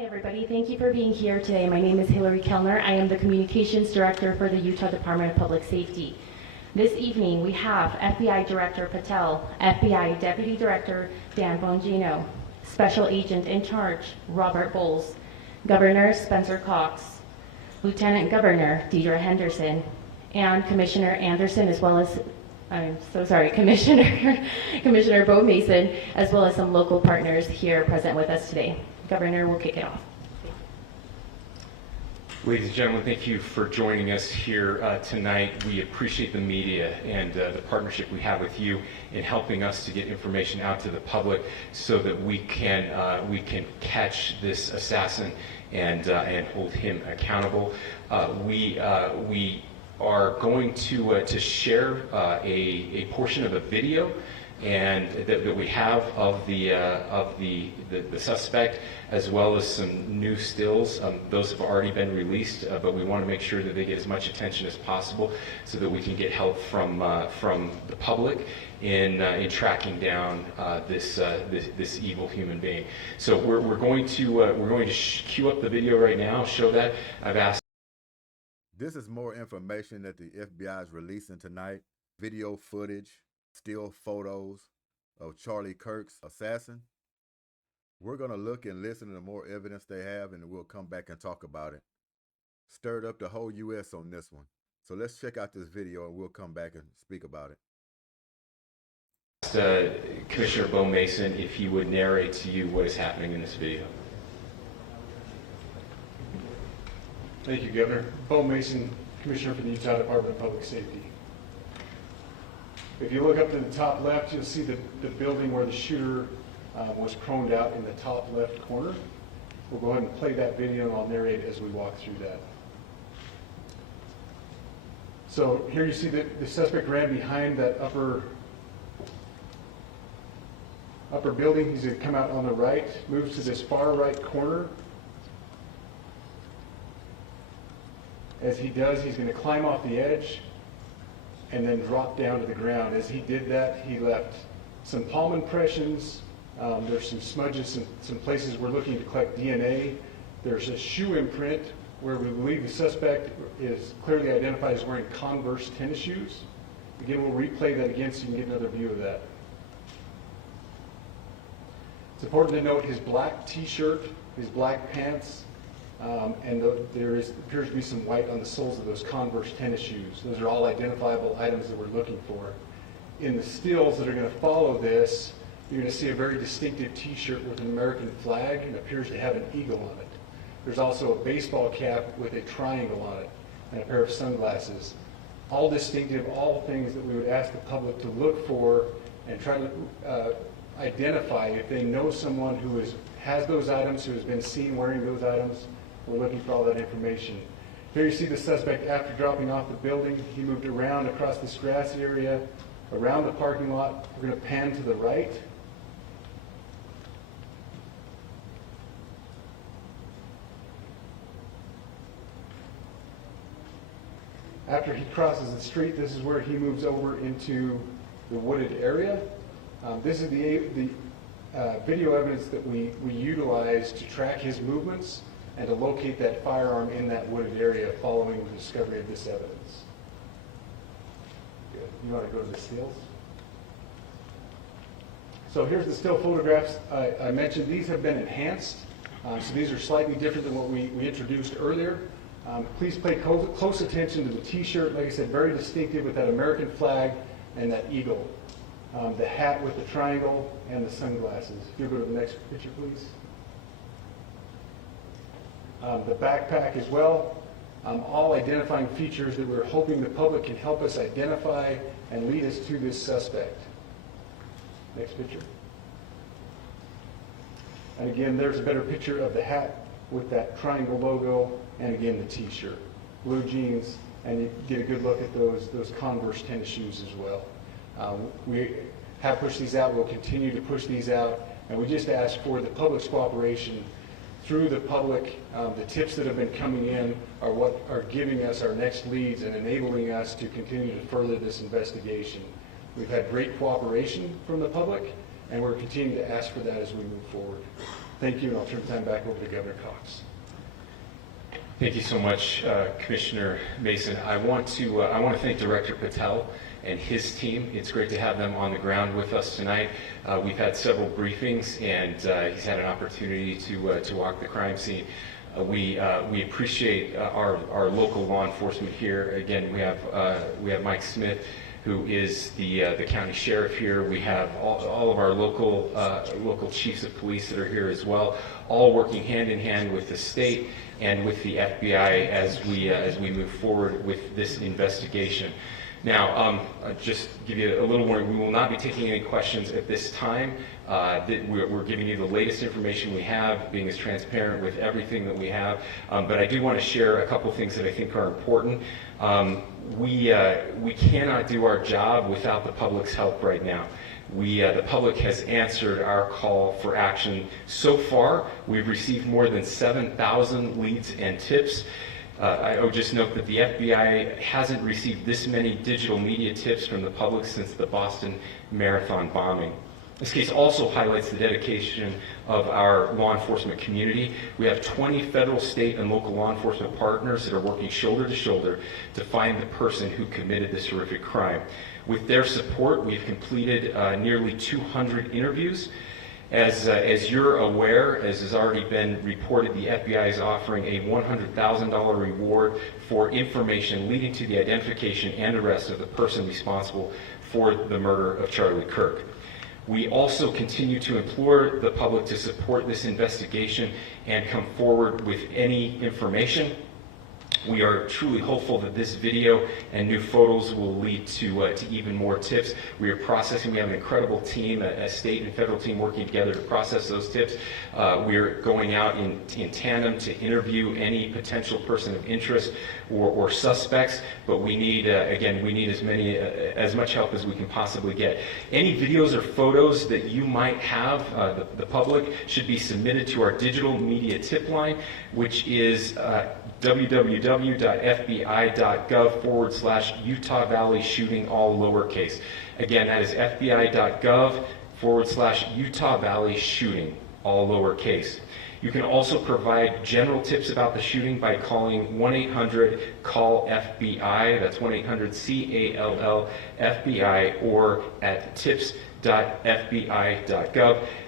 Hi everybody, thank you for being here today. My name is Hillary Kellner. I am the Communications Director for the Utah Department of Public Safety. This evening we have FBI Director Patel, FBI Deputy Director Dan Bongino, Special Agent in Charge Robert Bowles, Governor Spencer Cox, Lieutenant Governor Deidre Henderson, and Commissioner Anderson, as well as Commissioner Bo Mason, as well as some local partners here present with us today. Governor, we'll kick it off. Ladies and gentlemen, thank you for joining us here tonight. We appreciate the media and the partnership we have with you in helping us to get information out to the public so that we can catch this assassin and hold him accountable. We are going to share a portion of a video and that we have of the suspect, as well as some new stills. Those have already been released, but we want to make sure that they get as much attention as possible so that we can get help from the public in tracking down this evil human being. So we're going to cue up the video right now. Show that. I've asked. This is more information that the FBI is releasing tonight. Video footage, still photos of Charlie Kirk's assassin. We're going to look and listen to more evidence they have, and we'll come back and talk about it. Stirred up the whole U.S. on this one. So let's check out this video and we'll come back and speak about it. Commissioner Bo Mason, if he would narrate to you what is happening in this video. Thank you, Governor. Bo Mason, Commissioner for the Utah Department of Public Safety. If you look up to the top left, you'll see the building where the shooter was chromed out in the top left corner. We'll go ahead and play that video and I'll narrate as we walk through that. So here you see that the suspect ran behind that upper building. He's going to come out on the right, moves to this far right corner. As he does, he's going to climb off the edge and then drop down to the ground. As he did that, he left some palm impressions. There's some smudges, some places we're looking to collect DNA. There's a shoe imprint where we believe the suspect is clearly identified as wearing Converse tennis shoes. Again, we'll replay that again so you can get another view of that. It's important to note his black t-shirt, his black pants, and there appears to be some white on the soles of those Converse tennis shoes. Those are all identifiable items that we're looking for. In the stills that are going to follow this, you're going to see a very distinctive t-shirt with an American flag and appears to have an eagle on it. There's also a baseball cap with a triangle on it and a pair of sunglasses. All distinctive, all things that we would ask the public to look for and try to identify if they know someone who has those items, who has been seen wearing those items. We're looking for all that information. Here you see the suspect after dropping off the building. He moved around across this grassy area, around the parking lot. We're going to pan to the right. After he crosses the street, this is where he moves over into the wooded area. This is the video evidence that we utilize to track his movements and to locate that firearm in that wooded area following the discovery of this evidence. Good. You want to go to the stills? So here's the still photographs. I mentioned these have been enhanced. So these are slightly different than what we introduced earlier. Please pay close attention to the t-shirt. Like I said, very distinctive with that American flag and that eagle. The hat with the triangle and the sunglasses. If you go to the next picture, please. The backpack as well. All identifying features that we're hoping the public can help us identify and lead us to this suspect. Next picture. And again, there's a better picture of the hat with that triangle logo, and again the t-shirt. Blue jeans, and you get a good look at those Converse tennis shoes as well. We have pushed these out, we'll continue to push these out, and we just ask for the public's cooperation through the public. The tips that have been coming in are what are giving us our next leads and enabling us to continue to further this investigation. We've had great cooperation from the public, and we're continuing to ask for that as we move forward. Thank you, and I'll turn the time back over to Governor Cox. Thank you so much, Commissioner Mason. I want to thank Director Patel and his team. It's great to have them on the ground with us tonight. We've had several briefings, and he's had an opportunity to walk the crime scene. We appreciate our local law enforcement here. Again, we have Mike Smith, who is the county sheriff here. We have all of our local chiefs of police that are here as well, all working hand in hand with the state and with the FBI as we move forward with this investigation. Now, just give you a little warning, we will not be taking any questions at this time. We're giving you the latest information we have, being as transparent with everything that we have. But I do want to share a couple things that I think are important. We cannot do our job without the public's help right now. The public has answered our call for action. So far, we've received more than 7,000 leads and tips. I would just note that the FBI hasn't received this many digital media tips from the public since the Boston Marathon bombing. This case also highlights the dedication of our law enforcement community. We have 20 federal, state, and local law enforcement partners that are working shoulder to shoulder to find the person who committed this horrific crime. With their support, we've completed nearly 200 interviews. As you're aware, as has already been reported, the FBI is offering a $100,000 reward for information leading to the identification and arrest of the person responsible for the murder of Charlie Kirk. We also continue to implore the public to support this investigation and come forward with any information. We are truly hopeful that this video and new photos will lead to even more tips. We are processing. We have an incredible team, a state and federal team working together to process those tips. We are going out in tandem to interview any potential person of interest or suspects. But we need, again, we need as much help as we can possibly get. Any videos or photos that you might have, the public, should be submitted to our digital media tip line, which is www.fbi.gov/Utah Valley shooting, all lowercase. Again, that is fbi.gov/Utah Valley shooting, all lowercase. You can also provide general tips about the shooting by calling 1-800-CALL-FBI. That's 1-800-CALL-FBI, or at tips.fbi.gov.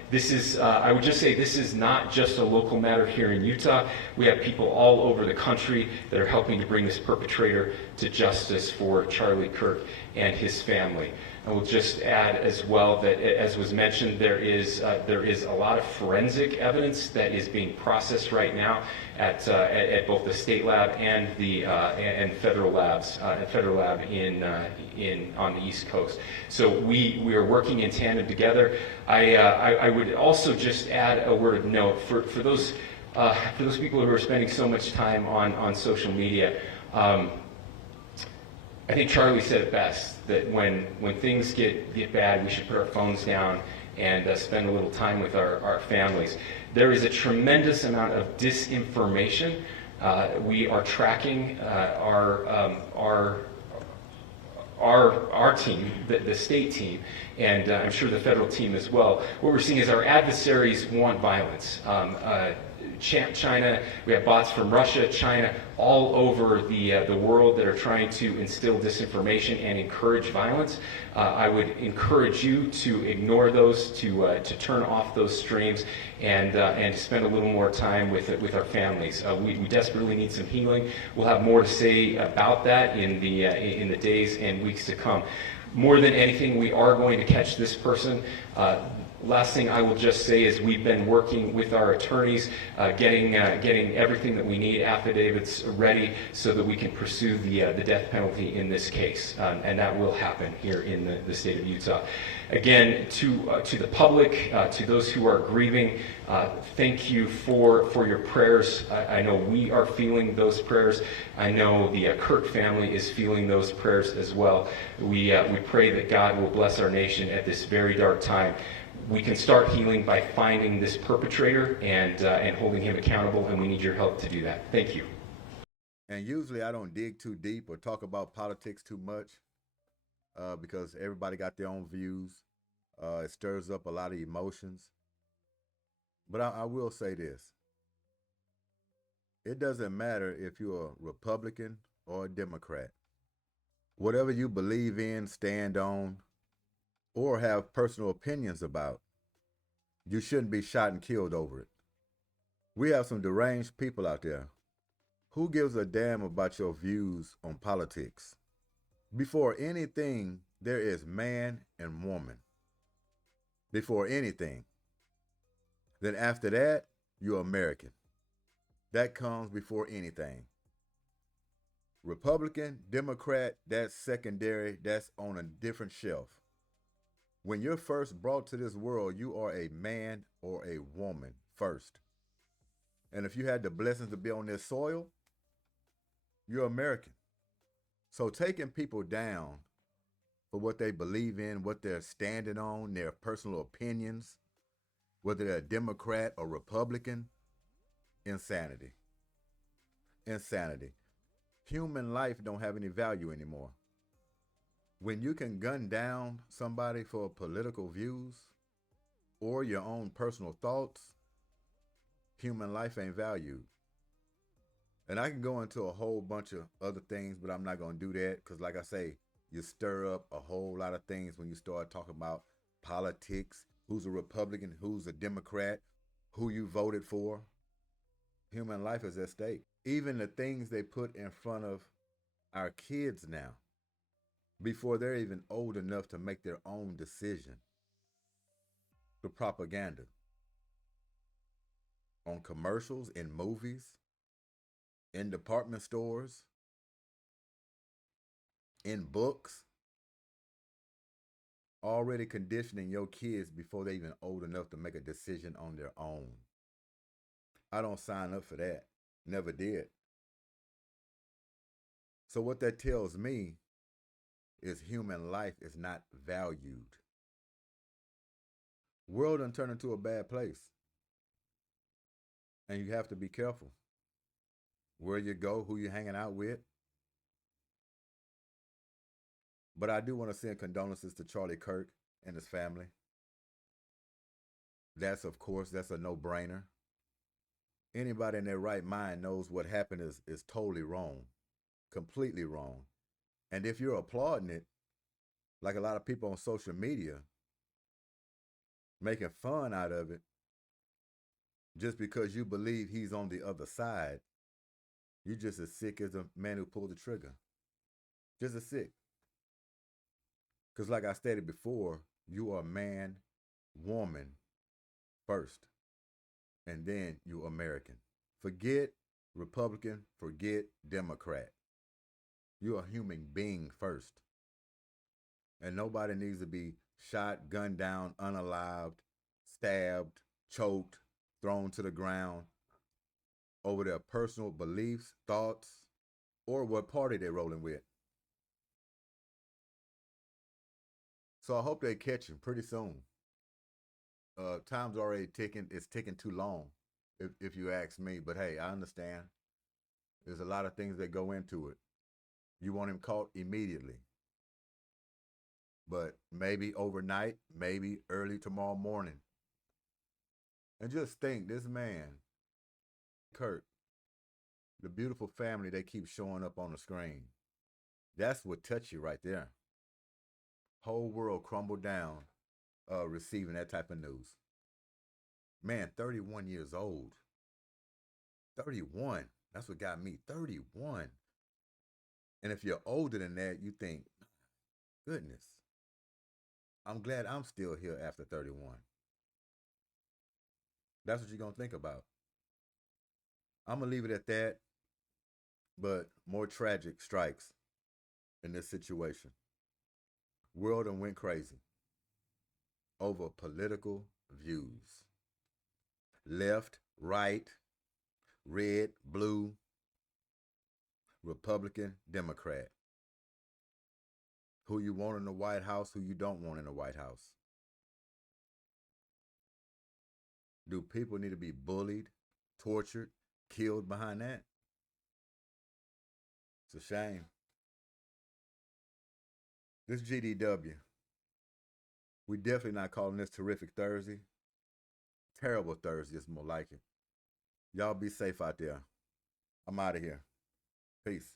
This is, I would just say, this is not just a local matter here in Utah. We have people all over the country that are helping to bring this perpetrator to justice for Charlie Kirk and his family. I will just add as well that, as was mentioned, there is a lot of forensic evidence that is being processed right now at both the state lab and the federal labs, federal lab on the East Coast. So we are working in tandem together. I would also just add a word of note for those people who are spending so much time on social media. I think Charlie said it best, that when things get bad, we should put our phones down and spend a little time with our families. There is a tremendous amount of disinformation. We are tracking our team, the state team, and I'm sure the federal team as well. What we're seeing is our adversaries want violence. China, we have bots from Russia, China, all over the world that are trying to instill disinformation and encourage violence. I would encourage you to ignore those, to turn off those streams, and to spend a little more time with our families. We desperately need some healing. We'll have more to say about that in the days and weeks to come. More than anything, we are going to catch this person. Last thing I will just say is we've been working with our attorneys, getting everything that we need, affidavits ready, so that we can pursue the death penalty in this case, and that will happen here in the state of Utah. Again, to the public, to those who are grieving, thank you for your prayers. I know we are feeling those prayers. I know the Kirk family is feeling those prayers as well. We pray that God will bless our nation at this very dark time. We can start healing by finding this perpetrator and holding him accountable, and we need your help to do that. Thank you. And usually I don't dig too deep or talk about politics too much because everybody got their own views. It stirs up a lot of emotions. But I will say this. It doesn't matter if you're a Republican or a Democrat. Whatever you believe in, stand on, or have personal opinions about, you shouldn't be shot and killed over it. We have some deranged people out there. Who gives a damn about your views on politics? Before anything, there is man and woman. Before anything. Then after that, you're American. That comes before anything. Republican, Democrat, that's secondary, that's on a different shelf. When you're first brought to this world, you are a man or a woman first. And if you had the blessings to be on this soil, you're American. So taking people down for what they believe in, what they're standing on, their personal opinions, whether they're Democrat or Republican, insanity. Insanity. Human life don't have any value anymore. When you can gun down somebody for political views or your own personal thoughts, human life ain't valued. And I can go into a whole bunch of other things, but I'm not going to do that because, like I say, you stir up a whole lot of things when you start talking about politics, who's a Republican, who's a Democrat, who you voted for. Human life is at stake. Even the things they put in front of our kids now, before they're even old enough to make their own decision. The propaganda on commercials, in movies, in department stores, in books, already conditioning your kids before they're even old enough to make a decision on their own. I don't sign up for that. Never did. So what that tells me is human life is not valued. World done turned into a bad place. And you have to be careful where you go, who you're hanging out with. But I do want to send condolences to Charlie Kirk and his family. That's, of course, that's a no-brainer. Anybody in their right mind knows what happened is totally wrong, completely wrong. And if you're applauding it, like a lot of people on social media, making fun out of it, just because you believe he's on the other side, you're just as sick as the man who pulled the trigger. Just as sick. Because like I stated before, you are man, woman first. And then you American. Forget Republican, forget Democrat. You're a human being first. And nobody needs to be shot, gunned down, unalived, stabbed, choked, thrown to the ground over their personal beliefs, thoughts, or what party they're rolling with. So I hope they catch him pretty soon. Time's already ticking. It's ticking too long, if you ask me. But hey, I understand. There's a lot of things that go into it. You want him caught immediately. But maybe overnight, maybe early tomorrow morning. And just think, this man, Kirk, the beautiful family they keep showing up on the screen, that's what touched you right there. Whole world crumbled down receiving that type of news. Man, 31 years old. 31. That's what got me. 31. And if you're older than that, you think, goodness, I'm glad I'm still here after 31. That's what you're going to think about. I'm going to leave it at that. But more tragic strikes in this situation. World done went crazy over political views. Left, right, red, blue, Republican, Democrat. Who you want in the White House, who you don't want in the White House. Do people need to be bullied, tortured, killed behind that? It's a shame. This GDW. We definitely not calling this Terrific Thursday. terrible Thursday is more like it. Y'all be safe out there. I'm out of here. Peace.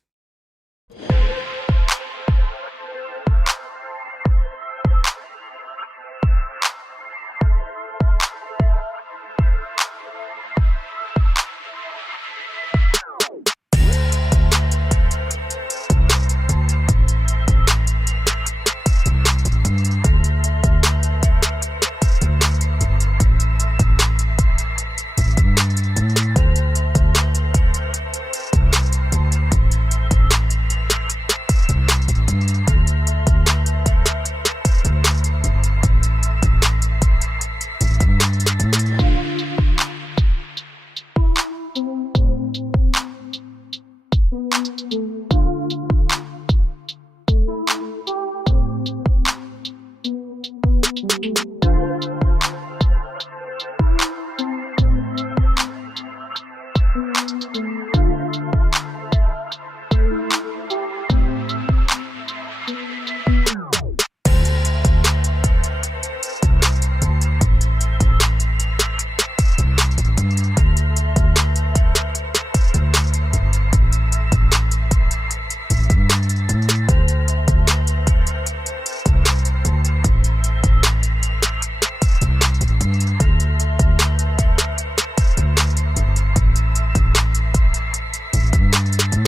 Thank you.